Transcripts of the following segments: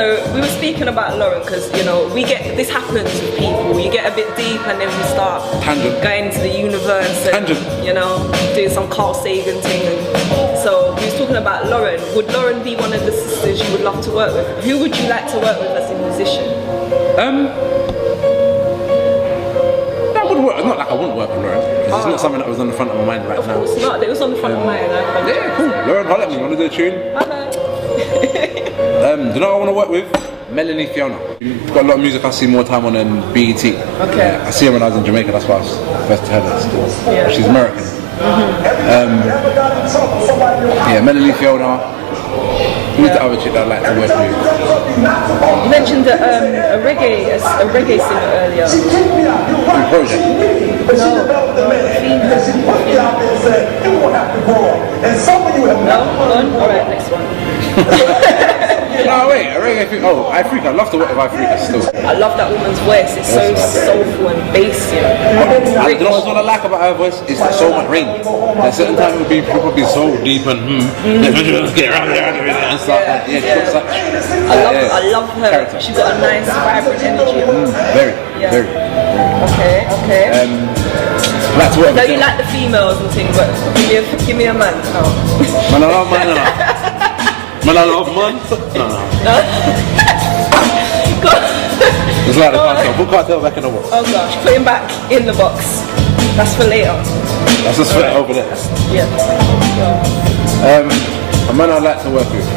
So we were speaking about Lauren because this happens with people. You get a bit deep and then we start going to the universe and doing some Carl Sagan thing. And so we was talking about Lauren. Would Lauren be one of the sisters you would love to work with? Who would you like to work with as a musician? That would work. Not like I wouldn't work with Lauren. It's not something that was on the front of my mind right now. Of course not. It was on the front of my mind. Yeah, cool. Lauren, holla at me. Want to do a tune? Hello. Do you know what I want to work with? Melanie Fiona. She's got a lot of music I see more time on than BET. Okay. I see her when I was in Jamaica, that's why I was first to her. Yeah. She's American. Melanie Fiona. Who's the other chick that I'd like to work with? You mentioned a reggae singer earlier. Project. No, hold on. Alright, next one. No, wait, a reggae thing. Oh, Africa. I love to work with Africa still. I love that woman's voice. It's so soulful and bassy. You know what I like about her voice? It's so much range. At certain times it would be so deep and get around there and stuff. I love her. Character. She's got a nice, vibrant energy. Very. Okay. Like to work so you like the females and things, but give me a man. Oh. Man, I love man. Man, I love man. No. It's like the cartel. Put cartel back in the box. Oh gosh, put him back in the box. That's for later. That's just for over there. Yeah. A man I'd like to work with.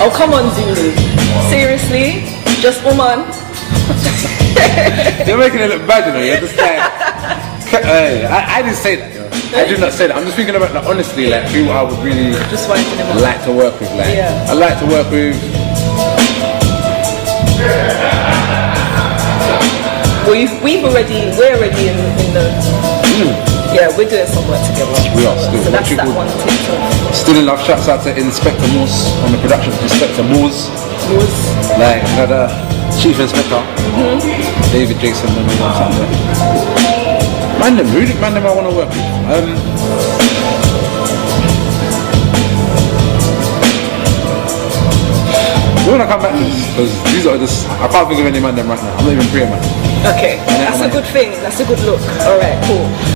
Oh come on, Zulu. Seriously? Just woman? You're making it look bad, You're just like. I didn't say that, I did not say that. I'm just thinking about honestly, like who I would really like to work with. Like, I'd like to work with. Well, we're already in the. Yeah, we're doing some work together. We are still. So that's that one TikTok. Still in love. Shouts out to Inspector Moose on the production. Inspector Moose. Like another Chief Inspector. David Jason and something. Man, them I want to work with. We're gonna come back to this because these are just. I can't think of any man them right now. I'm not even praying, man. Okay, that's a good thing. That's a good look. All right, cool.